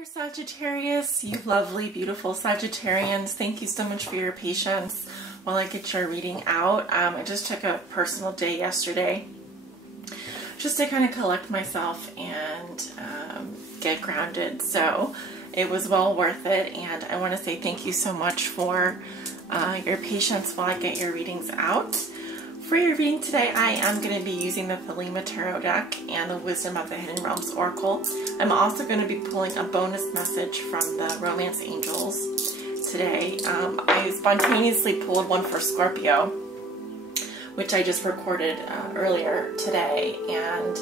there, Sagittarius, you lovely, beautiful Sagittarians. Thank you so much for your patience while I get your reading out. I just took a personal day yesterday just to kind of collect myself and get grounded. So it was well worth it, and I want to say thank you so much for your patience while I get your readings out. For your reading today, I am going to be using the Thelema Tarot deck and the Wisdom of the Hidden Realms Oracle. I'm also going to be pulling a bonus message from the Romance Angels today. I spontaneously pulled one for Scorpio, which I just recorded earlier today, and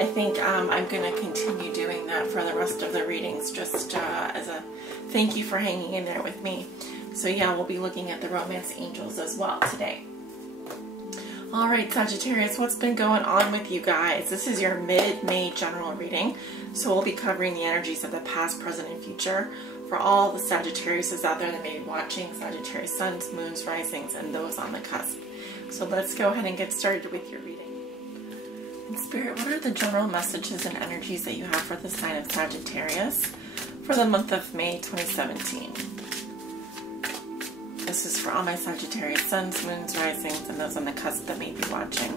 I think I'm going to continue doing that for the rest of the readings, just as a thank you for hanging in there with me. So yeah, we'll be looking at the Romance Angels as well today. Alright, Sagittarius, what's been going on with you guys? This is your mid-May general reading, so we'll be covering the energies of the past, present, and future for all the Sagittariuses out there that may be watching, Sagittarius suns, moons, risings, and those on the cusp. So let's go ahead and get started with your reading. In Spirit, what are the general messages and energies that you have for the sign of Sagittarius for the month of May 2017? This is for all my Sagittarius suns, moons, risings, and those on the cusp that may be watching.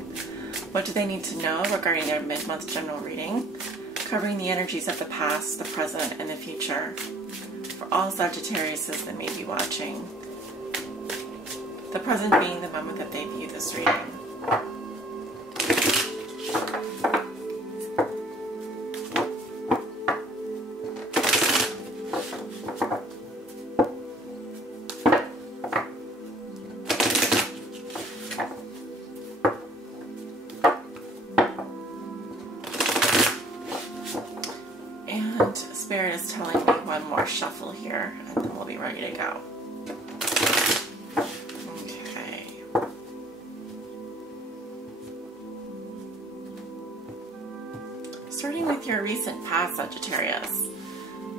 What do they need to know regarding their mid-month general reading, covering the energies of the past, the present, and the future for all Sagittariuses that may be watching, the present being the moment that they view this reading. Spirit is telling me one more shuffle here, and then we'll be ready to go. Okay. Starting with your recent past, Sagittarius.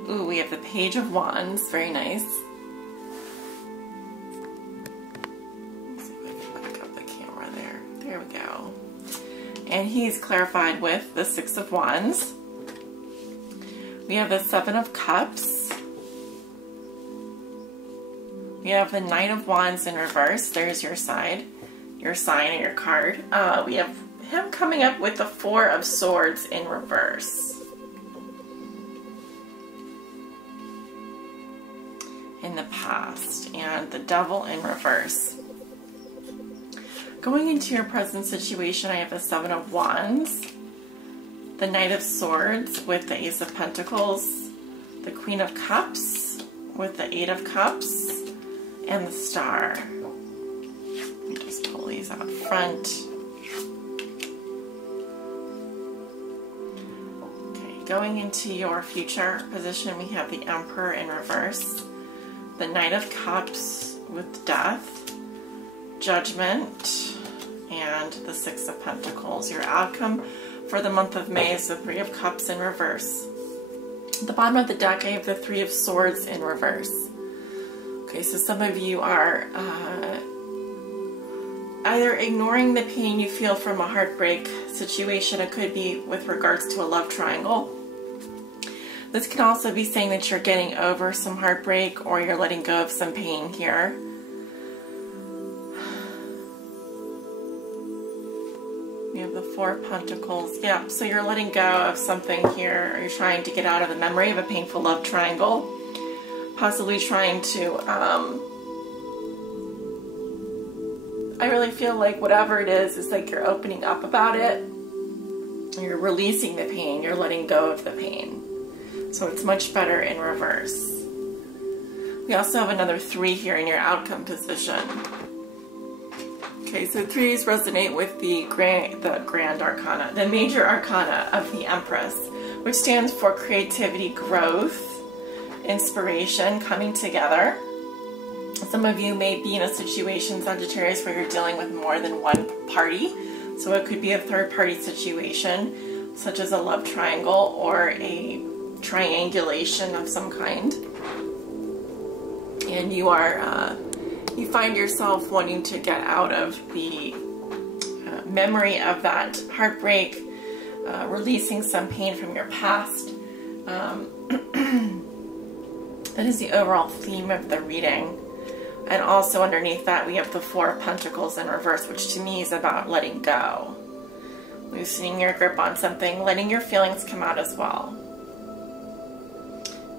Ooh, we have the Page of Wands. Very nice. Let's see if I can back up the camera there. There we go. And he's clarified with the Six of Wands. We have the Seven of Cups. We have the Knight of Wands in reverse. There's your side, your sign, or your card. We have him coming up with the Four of Swords in reverse. In the past. And the Devil in reverse. Going into your present situation, I have the Seven of Wands, the Knight of Swords with the Ace of Pentacles, the Queen of Cups with the Eight of Cups, and the Star. Let me just pull these out front. Okay, going into your future position, we have the Emperor in reverse, the Knight of Cups with Death, Judgment, and the Six of Pentacles. Your outcome for the month of May is the Three of Cups in reverse. At the bottom of the deck, I have the Three of Swords in reverse. Okay, so some of you are either ignoring the pain you feel from a heartbreak situation. It could be with regards to a love triangle. This can also be saying that you're getting over some heartbreak, or you're letting go of some pain here. You have the Four of Pentacles. Yeah, so you're letting go of something here, or you're trying to get out of the memory of a painful love triangle. Possibly trying to, I really feel like whatever it is like you're opening up about it. You're releasing the pain. You're letting go of the pain. So it's much better in reverse. We also have another 3 here in your outcome position. Okay, so 3s resonate with the Grand Arcana, the Major Arcana of the Empress, which stands for creativity, growth, inspiration, coming together. Some of you may be in a situation, Sagittarius, where you're dealing with more than one party. So it could be a third-party situation, such as a love triangle or a triangulation of some kind. And you are... you find yourself wanting to get out of the memory of that heartbreak, releasing some pain from your past. That is the overall theme of the reading. And also underneath that, we have the Four of Pentacles in reverse, which to me is about letting go. Loosening your grip on something, letting your feelings come out as well.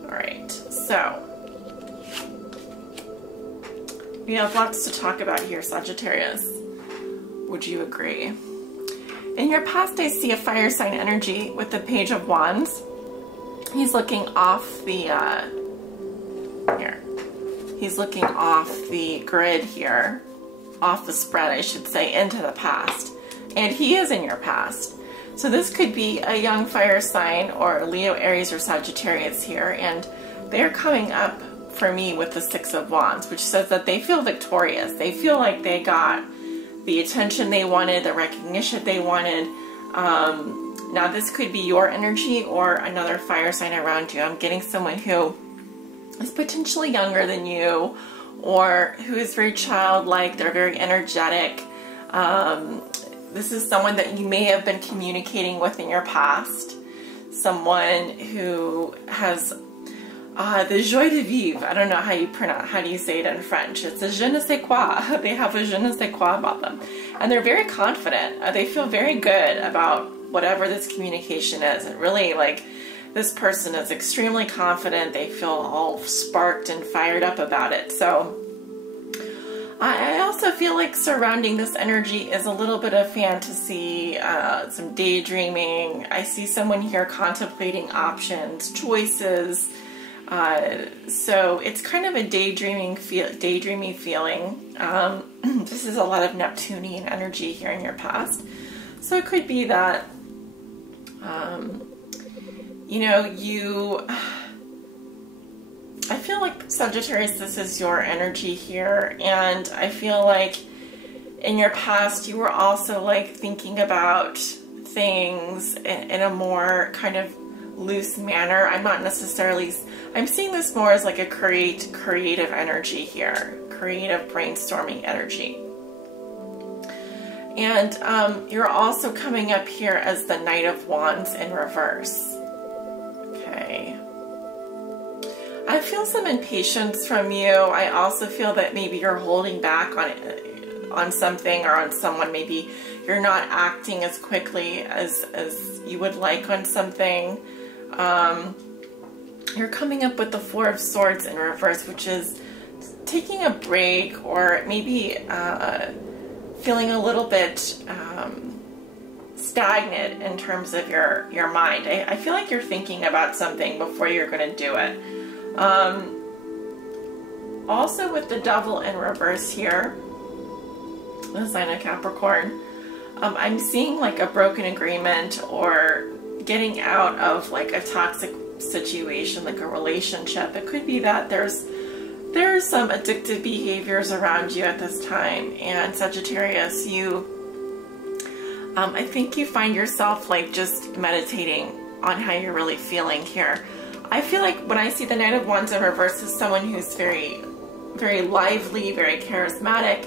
Alright, so we have lots to talk about here, Sagittarius. Would you agree? In your past, I see a fire sign energy with the Page of Wands. He's looking off the, He's looking off the grid here, off the spread, I should say, into the past. And he is in your past. So this could be a young fire sign or Leo, Aries, or Sagittarius here. And they're coming up for me with the Six of Wands, which says that they feel victorious. They feel like they got the attention they wanted, the recognition they wanted. Now this could be your energy or another fire sign around you. I'm getting someone who is potentially younger than you, or who is very childlike. They're very energetic. This is someone that you may have been communicating with in your past. Someone who has the joie de vivre. I don't know how do you say it in French. It's a je ne sais quoi. They have a je ne sais quoi about them. And they're very confident. They feel very good about whatever this communication is. And really, like, this person is extremely confident. They feel all sparked and fired up about it. So I also feel like surrounding this energy is a little bit of fantasy, some daydreaming. I see someone here contemplating options, choices. So it's kind of a daydreamy feeling. This is a lot of Neptunian energy here in your past. So it could be that, you know, I feel like, Sagittarius, this is your energy here, and I feel like in your past you were also like thinking about things in a more kind of loose manner. I'm seeing this more as like a creative energy here, creative brainstorming energy. And you're also coming up here as the Knight of Wands in reverse. Okay. I feel some impatience from you. I also feel that maybe you're holding back on something or on someone. Maybe you're not acting as quickly as you would like on something. You're coming up with the Four of Swords in reverse, which is taking a break, or maybe feeling a little bit stagnant in terms of your mind. I feel like you're thinking about something before you're going to do it. Also with the Devil in reverse here, the sign of Capricorn, I'm seeing like a broken agreement or getting out of like a toxic situation, like a relationship. It could be that there's some addictive behaviors around you at this time. And Sagittarius, I think you find yourself like just meditating on how you're really feeling here. I feel like when I see the Knight of Wands in reverse as someone who's very, very lively, very charismatic.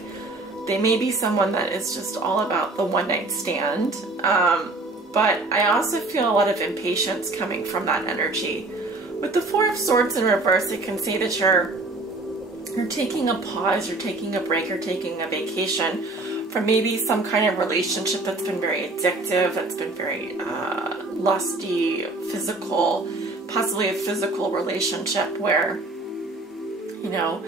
They may be someone that is just all about the one-night stand. But I also feel a lot of impatience coming from that energy. With the Four of Swords in reverse, it can say that you're taking a pause, you're taking a break, you're taking a vacation from maybe some kind of relationship that's been very addictive, that's been very lusty, physical, possibly a physical relationship where, you know,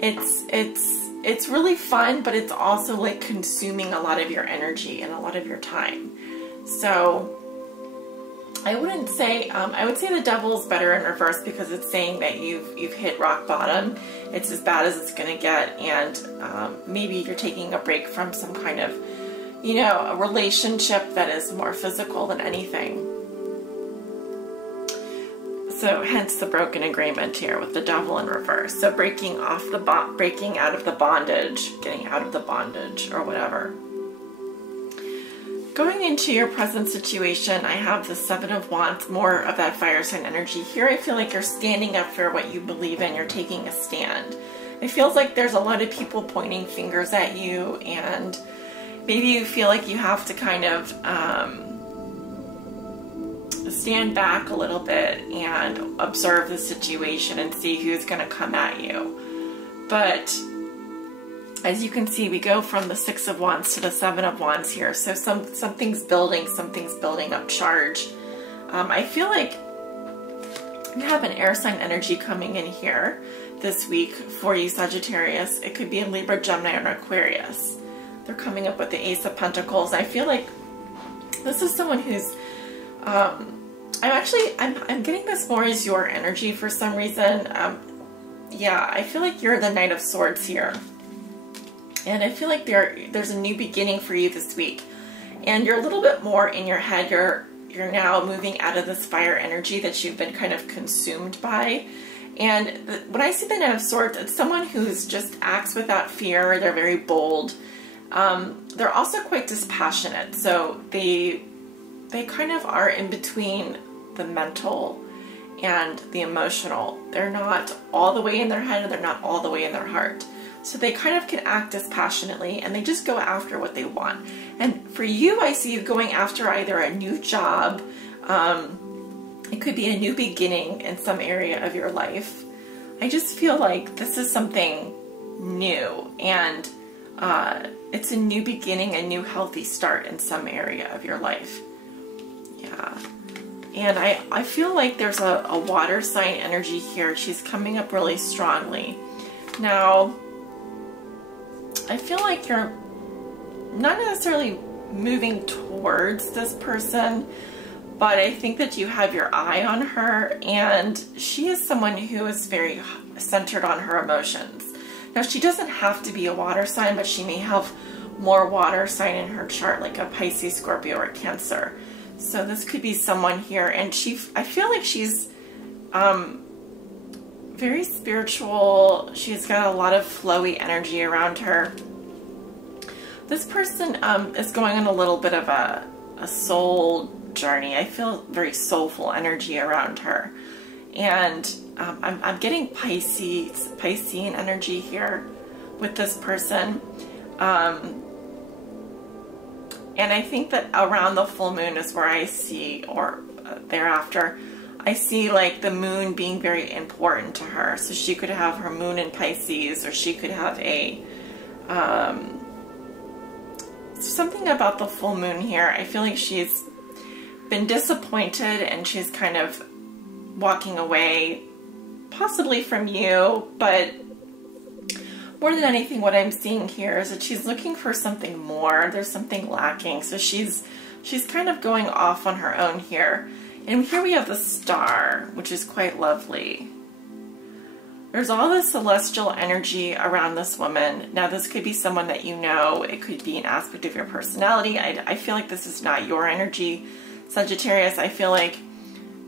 it's really fun, but it's also like consuming a lot of your energy and a lot of your time. So I wouldn't say, I would say the Devil's better in reverse because it's saying that you've hit rock bottom. It's as bad as it's going to get, and maybe you're taking a break from some kind of, you know, a relationship that is more physical than anything. So hence the broken agreement here with the Devil in reverse. So breaking out of the bondage, getting out of the bondage or whatever. Going into your present situation, I have the Seven of Wands, more of that fire sign energy. Here I feel like you're standing up for what you believe in. You're taking a stand. It feels like there's a lot of people pointing fingers at you, and maybe you feel like you have to kind of stand back a little bit and observe the situation and see who's going to come at you. But as you can see, we go from the Six of Wands to the Seven of Wands here. So something's building up charge. I feel like you have an air sign energy coming in here this week for you, Sagittarius. It could be in Libra, Gemini, or Aquarius. They're coming up with the Ace of Pentacles. I feel like this is someone who's, I'm getting this more as your energy for some reason. Yeah, I feel like you're the Knight of Swords here. And I feel like there's a new beginning for you this week. And you're a little bit more in your head. You're now moving out of this fire energy that you've been kind of consumed by. And when I see the Knight of Swords, it's someone who's just acts without fear. They're very bold. They're also quite dispassionate. So they kind of are in between the mental and the emotional. They're not all the way in their head and they're not all the way in their heart. So they kind of can act dispassionately and they just go after what they want. And for you, I see you going after either a new job, it could be a new beginning in some area of your life. I just feel like this is something new and it's a new beginning, a new healthy start in some area of your life. Yeah. And I feel like there's a water sign energy here. She's coming up really strongly. Now, I feel like you're not necessarily moving towards this person, but I think that you have your eye on her, and she is someone who is very centered on her emotions. Now, she doesn't have to be a water sign, but she may have more water sign in her chart, like a Pisces, Scorpio, or Cancer. So this could be someone here, and I feel like she's very spiritual. She's got a lot of flowy energy around her. This person is going on a little bit of a soul journey. I feel very soulful energy around her. And I'm getting Piscean energy here with this person. And I think that around the full moon is where I see, or thereafter, I see like the moon being very important to her. So she could have her moon in Pisces, or she could have a, something about the full moon here. I feel like she's been disappointed and she's kind of walking away, possibly from you, but more than anything, what I'm seeing here is that she's looking for something more. There's something lacking. So she's kind of going off on her own here. And here we have the star, which is quite lovely. There's all this celestial energy around this woman. Now, this could be someone that you know. It could be an aspect of your personality. I feel like this is not your energy, Sagittarius. I feel like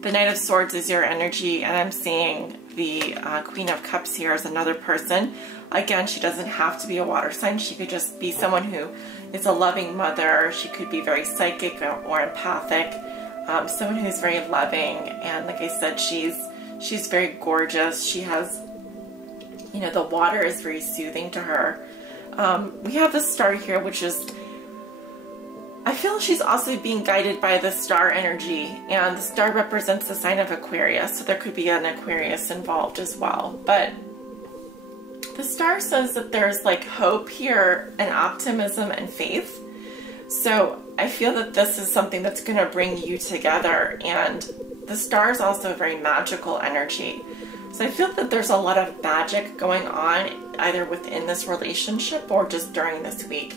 the Knight of Swords is your energy, and I'm seeing the Queen of Cups here as another person. Again, she doesn't have to be a water sign. She could just be someone who is a loving mother. She could be very psychic or empathic. Someone who's very loving. And like I said, she's very gorgeous. She has, you know, the water is very soothing to her. We have the star here, which is, I feel she's also being guided by the star energy. And the star represents the sign of Aquarius. So there could be an Aquarius involved as well. But the star says that there's like hope here and optimism and faith. So I feel that this is something that's going to bring you together. And the star is also a very magical energy. So I feel that there's a lot of magic going on either within this relationship or just during this week.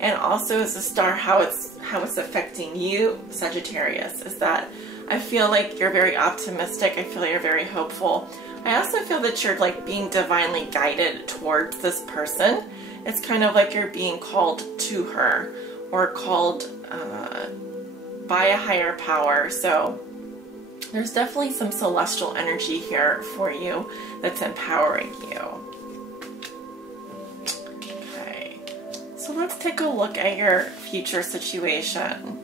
And also as the star, how it's affecting you, Sagittarius, is that I feel like you're very optimistic. I feel like you're very hopeful. I also feel that you're like being divinely guided towards this person. It's kind of like you're being called to her or called by a higher power. So there's definitely some celestial energy here for you that's empowering you. Okay, so let's take a look at your future situation.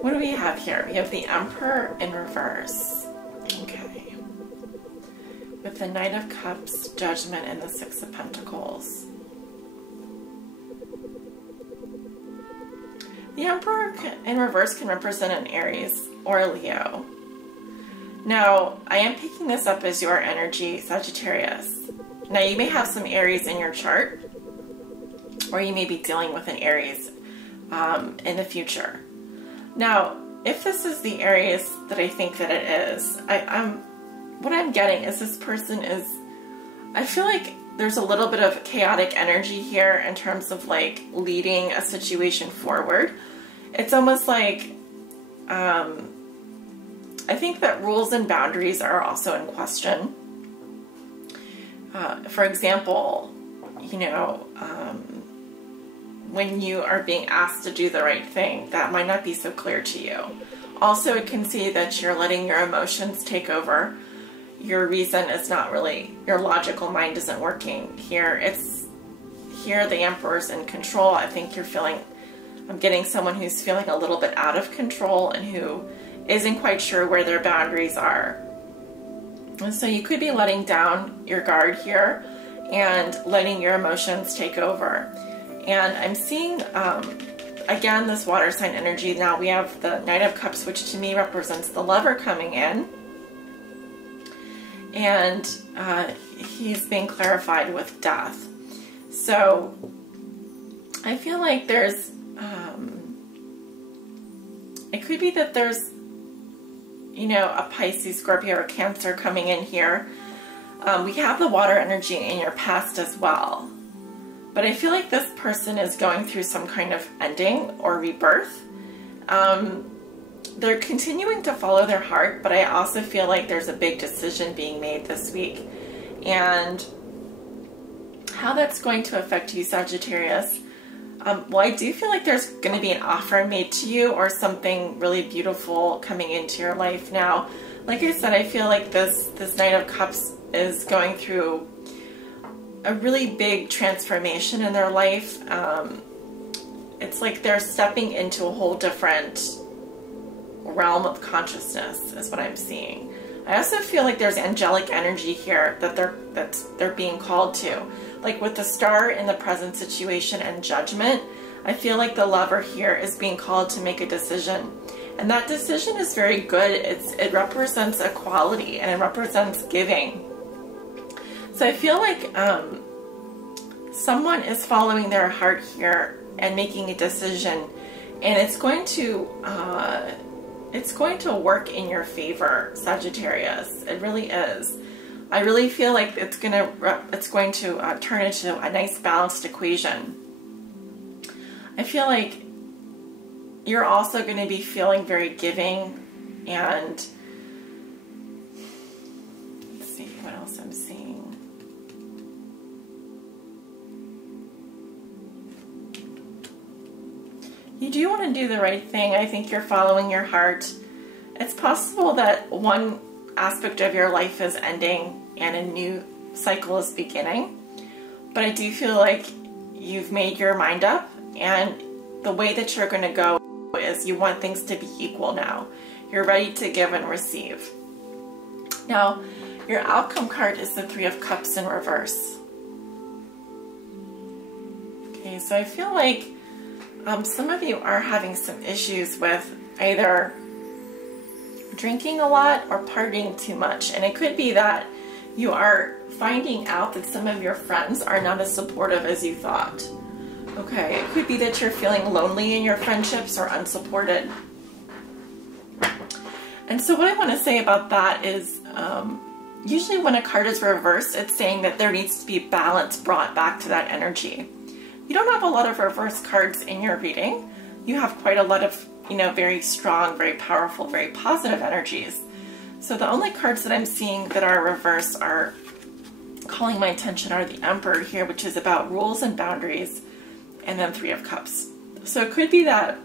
What do we have here? We have the Emperor in reverse. Okay. With the Knight of Cups, Judgment, and the Six of Pentacles. The Emperor in reverse can represent an Aries or a Leo. Now, I am picking this up as your energy, Sagittarius. Now, you may have some Aries in your chart, or you may be dealing with an Aries in the future. Now, if this is the Aries that I think that it is, what I'm getting is this person is, I feel like there's a little bit of chaotic energy here in terms of like leading a situation forward. It's almost like, I think that rules and boundaries are also in question. For example, you know, when you are being asked to do the right thing, that might not be so clear to you. Also, it can see that you're letting your emotions take over. Your reason is not really, your logical mind isn't working here. Here the Emperor's in control. I think you're feeling, I'm getting someone who's feeling a little bit out of control and who isn't quite sure where their boundaries are. And so you could be letting down your guard here and letting your emotions take over. And I'm seeing, again, this water sign energy. Now we have the Knight of Cups, which to me represents the lover coming in. And he's being clarified with death. So I feel like there's, it could be that there's, you know, a Pisces, Scorpio, or Cancer coming in here. We have the water energy in your past as well. But I feel like this person is going through some kind of ending or rebirth. They're continuing to follow their heart, but I also feel like there's a big decision being made this week. And how that's going to affect you, Sagittarius, well, I do feel like there's going to be an offer made to you or something really beautiful coming into your life. Now, like I said, I feel like this Knight of Cups is going through a really big transformation in their life. It's like they're stepping into a whole different realm of consciousness is what I'm seeing. I also feel like there's angelic energy here that they're being called to. Like with the Star in the present situation and Judgment, I feel like the lover here is being called to make a decision. And that decision is very good. It represents equality and it represents giving. So I feel like someone is following their heart here and making a decision, and it's going to work in your favor, Sagittarius. It really is. I really feel like it's going to turn into a nice balanced equation. I feel like you're also going to be feeling very giving, and let's see what else I'm seeing. You do want to do the right thing. I think you're following your heart. It's possible that one aspect of your life is ending and a new cycle is beginning. But I do feel like you've made your mind up, and the way that you're going to go is you want things to be equal now. You're ready to give and receive. Now, your outcome card is the Three of Cups in reverse. Okay, so I feel like some of you are having some issues with either drinking a lot or partying too much. And it could be that you are finding out that some of your friends are not as supportive as you thought. Okay, it could be that you're feeling lonely in your friendships or unsupported. And so what I want to say about that is usually when a card is reversed, it's saying that there needs to be balance brought back to that energy. You don't have a lot of reverse cards in your reading. You have quite a lot of, you know, very strong, very powerful, very positive energies. So the only cards that I'm seeing that are reversed are calling my attention are the Emperor here, which is about rules and boundaries, and then Three of Cups. So it could be that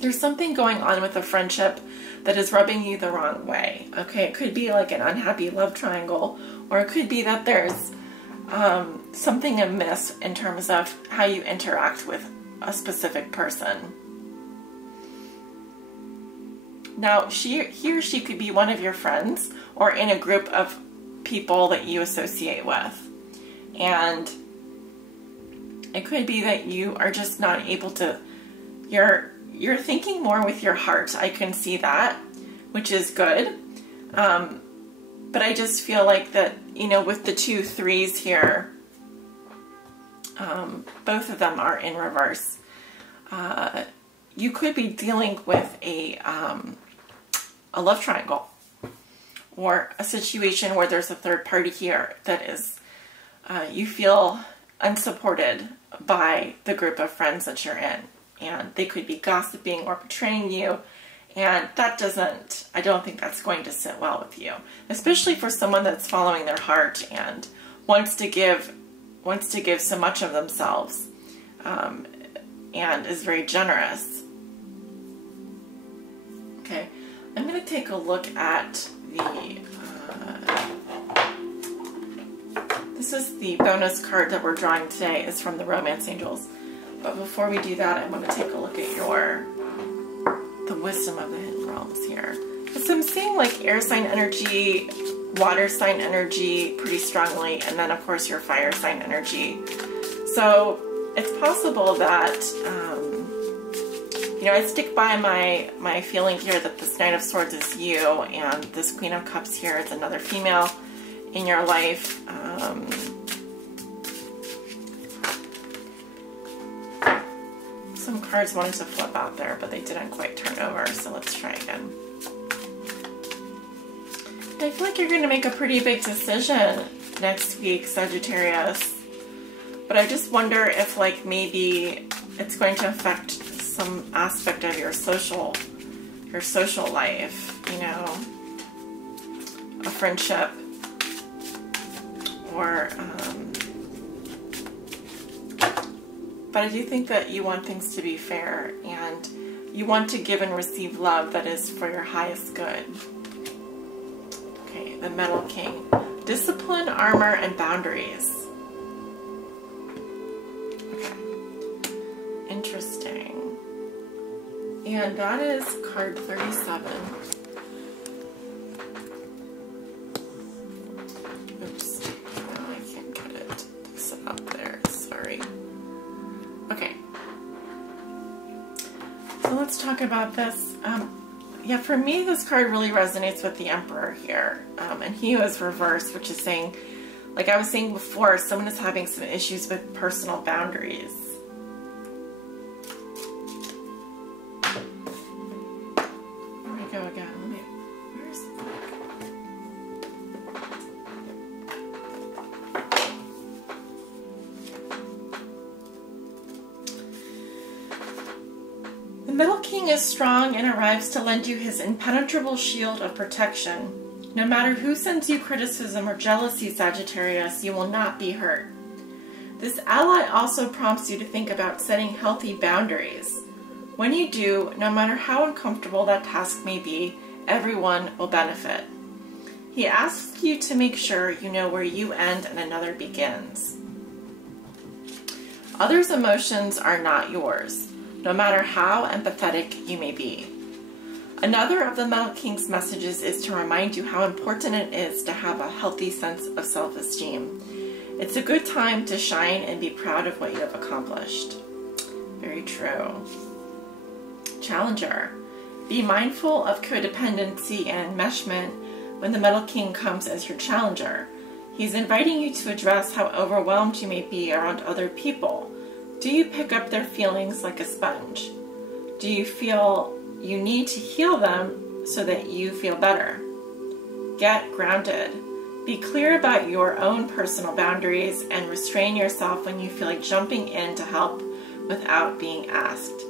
there's something going on with a friendship that is rubbing you the wrong way. Okay, it could be like an unhappy love triangle, or it could be that there's something amiss in terms of how you interact with a specific person. Now, he or she could be one of your friends or in a group of people that you associate with. And it could be that you are just not able to, you're thinking more with your heart. I can see that, which is good. But I just feel like that, you know, with the 2 3s here, both of them are in reverse. You could be dealing with a love triangle, or a situation where there's a third party here that is, you feel unsupported by the group of friends that you're in, and they could be gossiping or betraying you, and that doesn't, I don't think that's going to sit well with you, especially for someone that's following their heart and wants to give so much of themselves, and is very generous. Okay, I'm going to take a look at the, this is the bonus card that we're drawing today. It's from the Romance Angels. But before we do that, I want to take a look at the wisdom of the hidden realms here. So I'm seeing like air sign energy, water sign energy pretty strongly, and then of course your fire sign energy. So it's possible that, you know, I stick by my feeling here that this Knight of Swords is you, and this Queen of Cups here is another female in your life. Some cards wanted to flip out there, but they didn't quite turn over, so let's try again. I feel like you're going to make a pretty big decision next week, Sagittarius. But I just wonder if, like, maybe it's going to affect some aspect of your social life, you know, a friendship, or, but I do think that you want things to be fair, and you want to give and receive love that is for your highest good. Okay, the Metal King. Discipline, armor, and boundaries. Okay. Interesting. And that is card 37. Oops. No, I can't get it to sit up there. Sorry. Okay. So let's talk about this. Yeah, for me, this card really resonates with the Emperor here. And he was reversed, which is saying, like I was saying before, someone is having some issues with personal boundaries. Here we go again. Where's the The Middle King is strong and arrives to lend you his impenetrable shield of protection. No matter who sends you criticism or jealousy, Sagittarius, you will not be hurt. This ally also prompts you to think about setting healthy boundaries. When you do, no matter how uncomfortable that task may be, everyone will benefit. He asks you to make sure you know where you end and another begins. Others' emotions are not yours, no matter how empathetic you may be. Another of the Metal King's messages is to remind you how important it is to have a healthy sense of self-esteem. It's a good time to shine and be proud of what you have accomplished. Very true. Challenger. Be mindful of codependency and enmeshment when the Metal King comes as your challenger. He's inviting you to address how overwhelmed you may be around other people. Do you pick up their feelings like a sponge? Do you feel you need to heal them so that you feel better? Get grounded. Be clear about your own personal boundaries and restrain yourself when you feel like jumping in to help without being asked.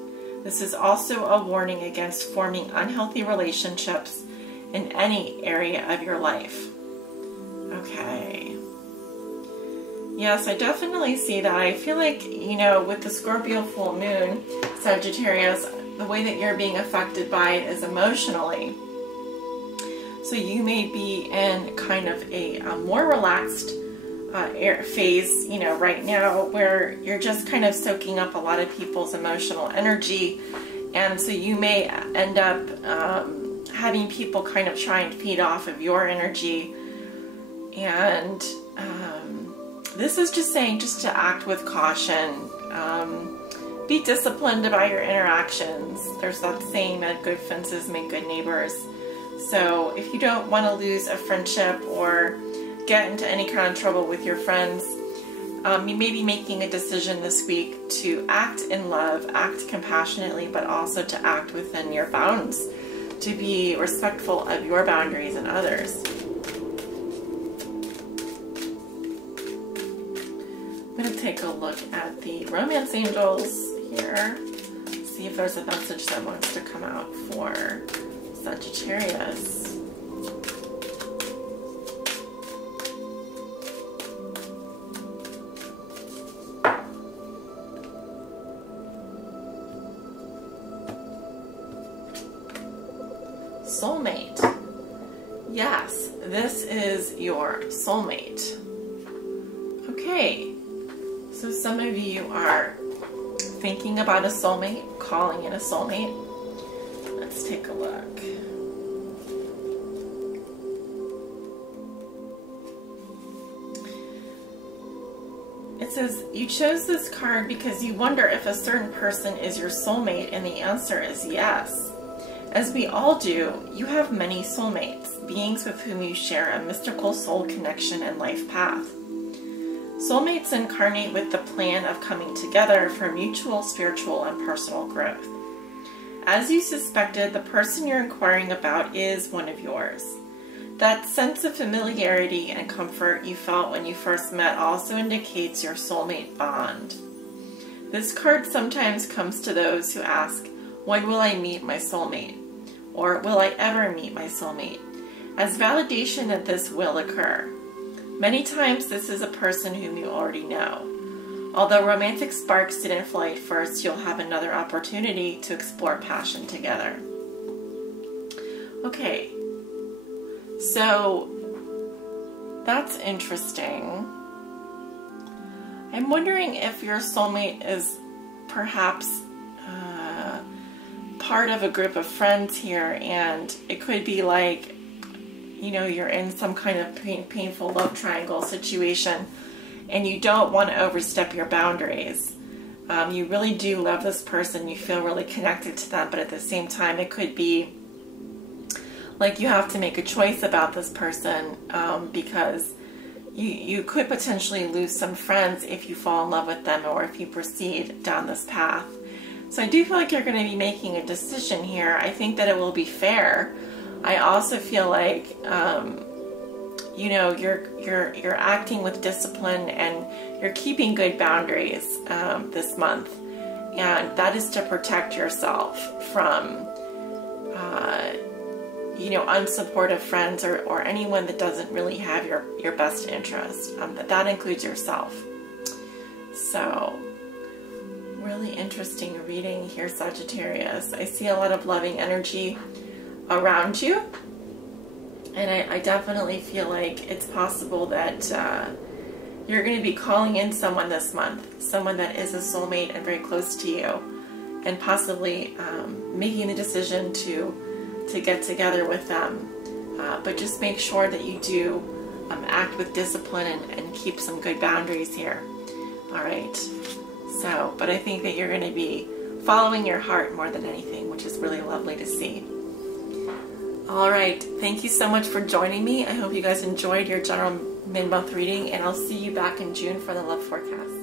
This is also a warning against forming unhealthy relationships in any area of your life. Okay. Yes, I definitely see that. I feel like, you know, with the Scorpio full moon, Sagittarius, the way that you're being affected by it is emotionally. So you may be in kind of a more relaxed phase, you know, right now, where you're just kind of soaking up a lot of people's emotional energy. And so you may end up having people kind of try and feed off of your energy. And this is just saying just to act with caution. Be disciplined about your interactions. There's that saying that good fences make good neighbors. So if you don't want to lose a friendship or get into any kind of trouble with your friends, you may be making a decision this week to act in love, act compassionately, but also to act within your bounds, to be respectful of your boundaries and others. I'm going to take a look at the romance angels here, see if there's a message that wants to come out for Sagittarius. Soulmate. Yes, this is your soulmate. Okay, so some of you are thinking about a soulmate, calling in a soulmate. Let's take a look. It says you chose this card because you wonder if a certain person is your soulmate, and the answer is yes. As we all do, you have many soulmates, beings with whom you share a mystical soul connection and life path. Soulmates incarnate with the plan of coming together for mutual spiritual and personal growth. As you suspected, the person you're inquiring about is one of yours. That sense of familiarity and comfort you felt when you first met also indicates your soulmate bond. This card sometimes comes to those who ask, when will I meet my soulmate? Or will I ever meet my soulmate? As validation that this will occur. Many times this is a person whom you already know. Although romantic sparks didn't fly at first, you'll have another opportunity to explore passion together. Okay, so that's interesting. I'm wondering if your soulmate is perhaps part of a group of friends here, and it could be like, you know, you're in some kind of painful love triangle situation and you don't want to overstep your boundaries. You really do love this person, you feel really connected to them, but at the same time it could be like you have to make a choice about this person, because you could potentially lose some friends if you fall in love with them or if you proceed down this path. So I do feel like you're going to be making a decision here. I think that it will be fair. I also feel like, you know, you're acting with discipline and you're keeping good boundaries this month, and that is to protect yourself from, you know, unsupportive friends or anyone that doesn't really have your best interest. That includes yourself. So, really interesting reading here, Sagittarius. I see a lot of loving energy around you, and I definitely feel like it's possible that you're going to be calling in someone this month, someone that is a soulmate and very close to you, and possibly making the decision to get together with them. But just make sure that you do act with discipline and keep some good boundaries here. All right. So, but I think that you're going to be following your heart more than anything, which is really lovely to see. All right. Thank you so much for joining me. I hope you guys enjoyed your general mid-month reading, and I'll see you back in June for the love forecast.